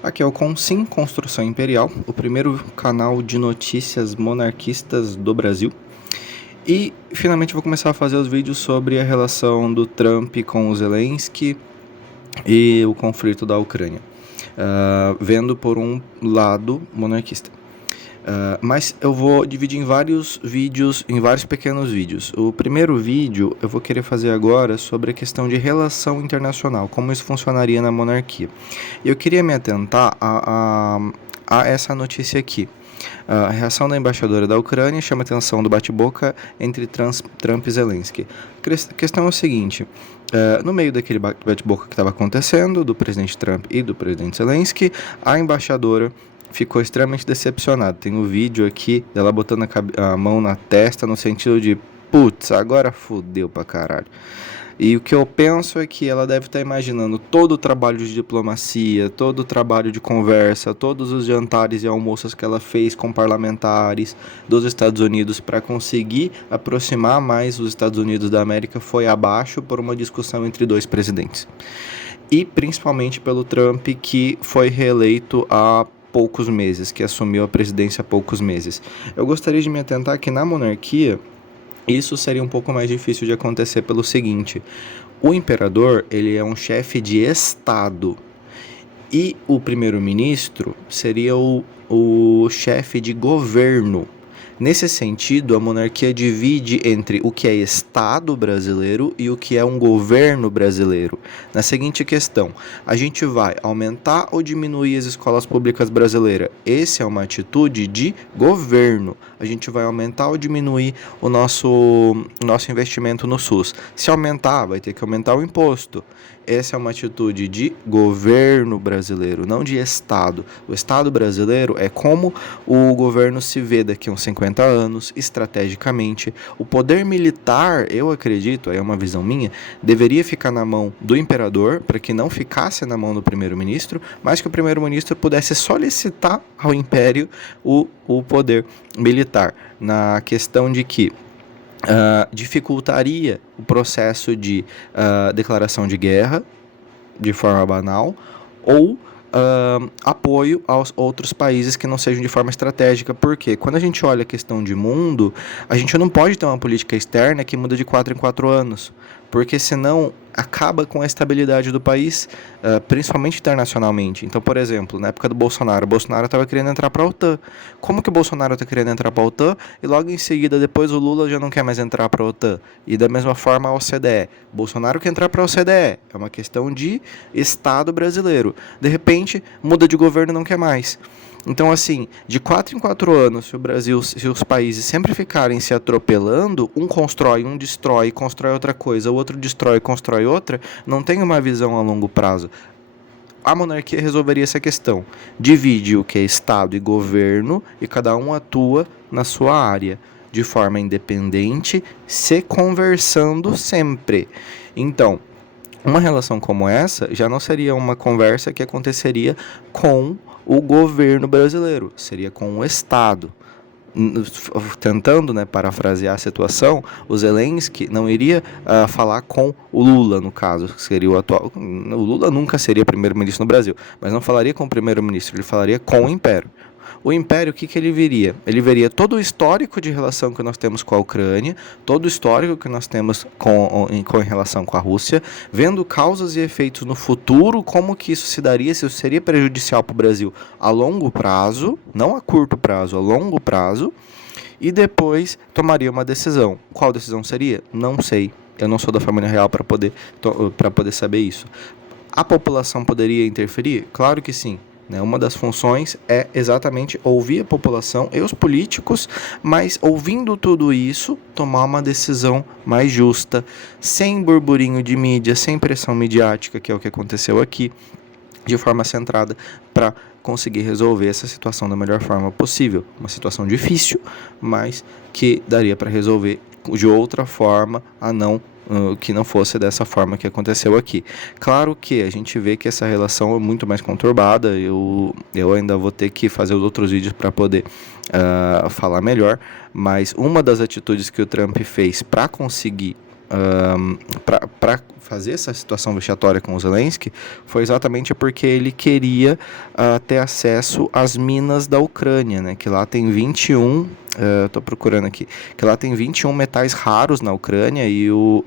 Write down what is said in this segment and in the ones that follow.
Aqui é o Consim Construção Imperial, o primeiro canal de notícias monarquistas do Brasil. E finalmente vou começar a fazer os vídeos sobre a relação do Trump com o Zelensky e o conflito da Ucrânia, vendo por um lado monarquista. Mas eu vou dividir em vários vídeos, em vários pequenos vídeos. O primeiro vídeo eu vou querer fazer agora sobre a questão de relação internacional, como isso funcionaria na monarquia. Eu queria me atentar a essa notícia aqui. A reação da embaixadora da Ucrânia chama a atenção do bate-boca entre Trump e Zelensky. A questão é o seguinte, no meio daquele bate-boca que estava acontecendo, do presidente Trump e do presidente Zelensky, a embaixadora ficou extremamente decepcionada. Tem um vídeo aqui dela botando a mão na testa no sentido de putz, agora fudeu pra caralho. E o que eu penso é que ela deve estar imaginando todo o trabalho de diplomacia, todo o trabalho de conversa, todos os jantares e almoços que ela fez com parlamentares dos Estados Unidos para conseguir aproximar mais os Estados Unidos da América foi abaixo por uma discussão entre dois presidentes. E principalmente pelo Trump, que foi reeleito há poucos meses, que assumiu a presidência há poucos meses. Eu gostaria de me atentar que na monarquia isso seria um pouco mais difícil de acontecer pelo seguinte: o imperador, ele é um chefe de estado e o primeiro-ministro seria o chefe de governo. Nesse sentido, a monarquia divide entre o que é Estado brasileiro e o que é um governo brasileiro. Na seguinte questão, a gente vai aumentar ou diminuir as escolas públicas brasileiras? Essa é uma atitude de governo. A gente vai aumentar ou diminuir o nosso investimento no SUS? Se aumentar, vai ter que aumentar o imposto. Essa é uma atitude de governo brasileiro, não de Estado. O Estado brasileiro é como o governo se vê daqui a uns 50 anos, estrategicamente. O poder militar, eu acredito, aí é uma visão minha, deveria ficar na mão do imperador, para que não ficasse na mão do primeiro-ministro, mas que o primeiro-ministro pudesse solicitar ao império o poder militar, na questão de que dificultaria o processo de declaração de guerra de forma banal ou apoio aos outros países que não sejam de forma estratégica. Porque quando a gente olha a questão de mundo, a gente não pode ter uma política externa que muda de 4 em 4 anos, porque senão acaba com a estabilidade do país, principalmente internacionalmente. Então, por exemplo, na época do Bolsonaro estava querendo entrar para a OTAN. Como que o Bolsonaro está querendo entrar para a OTAN e logo em seguida, depois o Lula já não quer mais entrar para a OTAN? E da mesma forma a OCDE. Bolsonaro quer entrar para a OCDE. É uma questão de Estado brasileiro. De repente, muda de governo e não quer mais. Então, assim, de 4 em 4 anos, se os países sempre ficarem se atropelando, um constrói, um destrói, constrói outra coisa, o outro destrói, constrói outra, não tem uma visão a longo prazo. A monarquia resolveria essa questão. Divide o que é Estado e governo e cada um atua na sua área, de forma independente, se conversando sempre. Então, uma relação como essa já não seria uma conversa que aconteceria com o governo brasileiro, seria com o Estado. Tentando, parafrasear a situação, o Zelensky não iria falar com o Lula, no caso, que seria o atual. O Lula nunca seria primeiro-ministro no Brasil, mas não falaria com o primeiro-ministro, ele falaria com o Império. O Império, o que ele veria? Ele veria todo o histórico de relação que nós temos com a Ucrânia, todo o histórico que nós temos em relação com a Rússia, vendo causas e efeitos no futuro, como que isso se daria, se isso seria prejudicial para o Brasil a longo prazo, não a curto prazo, a longo prazo, e depois tomaria uma decisão. Qual decisão seria? Não sei. Eu não sou da família real para poder saber isso. A população poderia interferir? Claro que sim. Uma das funções é exatamente ouvir a população e os políticos, mas ouvindo tudo isso, tomar uma decisão mais justa, sem burburinho de mídia, sem pressão midiática, que é o que aconteceu aqui, de forma centrada, para conseguir resolver essa situação da melhor forma possível. Uma situação difícil, mas que daria para resolver de outra forma, que não fosse dessa forma que aconteceu aqui. Claro que a gente vê que essa relação é muito mais conturbada, eu ainda vou ter que fazer os outros vídeos para poder falar melhor, mas uma das atitudes que o Trump fez para conseguir para fazer essa situação vexatória com o Zelensky foi exatamente porque ele queria ter acesso às minas da Ucrânia, né? Que lá tem 21, estou procurando aqui, que lá tem 21 metais raros na Ucrânia e o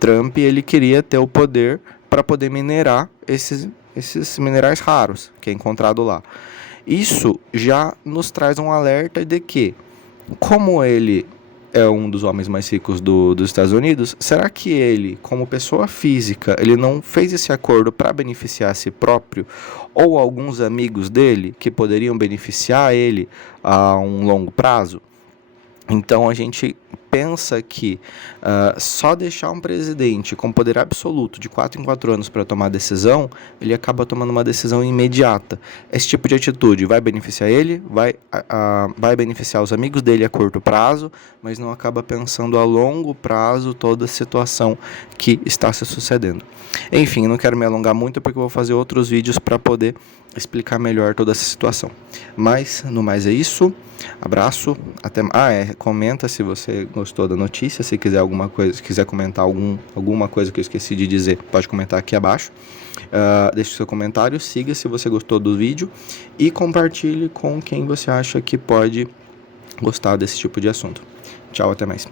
Trump, ele queria ter o poder para poder minerar esses minerais raros que é encontrado lá. Isso já nos traz um alerta de que, como ele é um dos homens mais ricos dos Estados Unidos, será que ele, como pessoa física, ele não fez esse acordo para beneficiar a si próprio ou alguns amigos dele que poderiam beneficiar ele a um longo prazo? Então a gente pensa que só deixar um presidente com poder absoluto de 4 em 4 anos para tomar decisão, ele acaba tomando uma decisão imediata. Esse tipo de atitude vai beneficiar ele, vai beneficiar os amigos dele a curto prazo, mas não acaba pensando a longo prazo toda a situação que está se sucedendo. Enfim, não quero me alongar muito porque eu vou fazer outros vídeos para poder explicar melhor toda essa situação. Mas, no mais é isso. Abraço. Até. Comenta se você gostou da notícia. Se quiser alguma coisa, quiser comentar alguma coisa que eu esqueci de dizer, pode comentar aqui abaixo. Deixe seu comentário, siga se você gostou do vídeo e compartilhe com quem você acha que pode gostar desse tipo de assunto. Tchau, até mais.